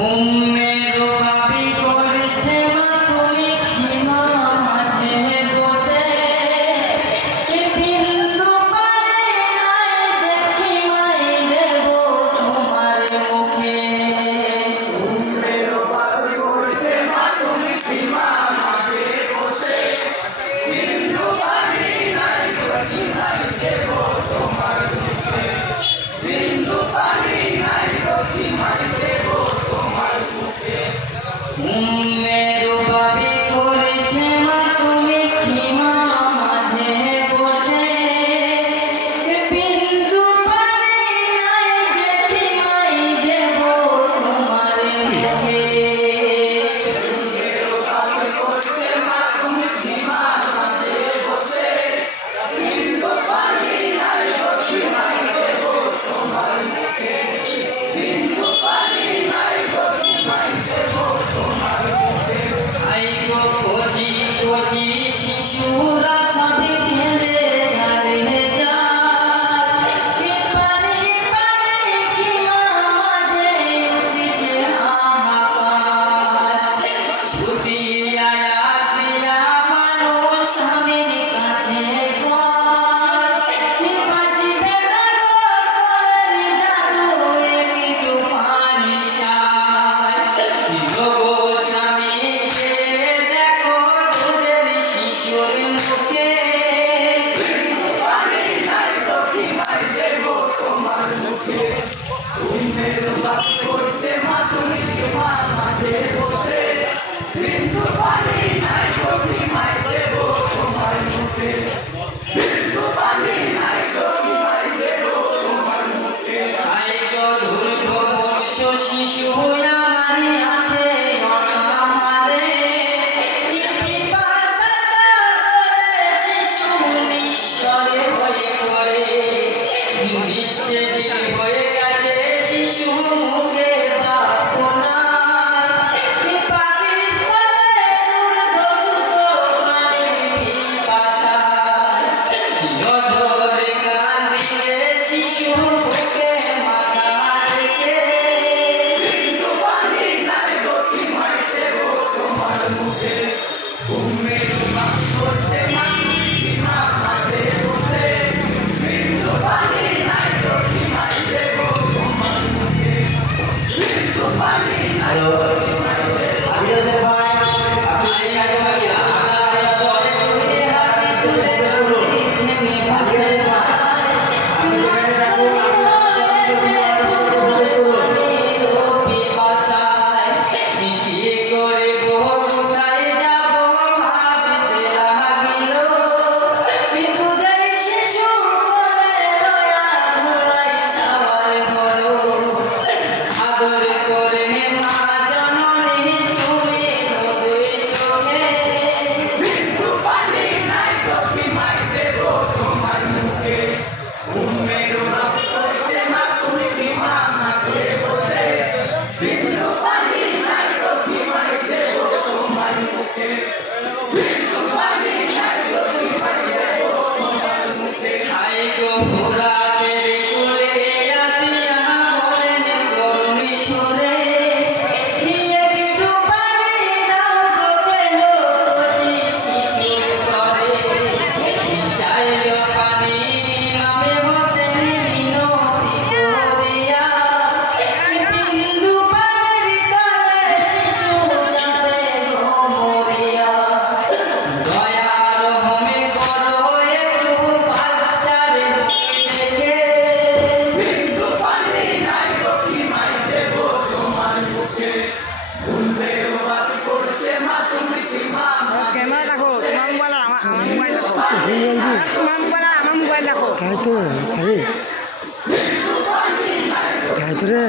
Om Hum. আমার তাই তো রে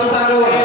Salve, Tanoa!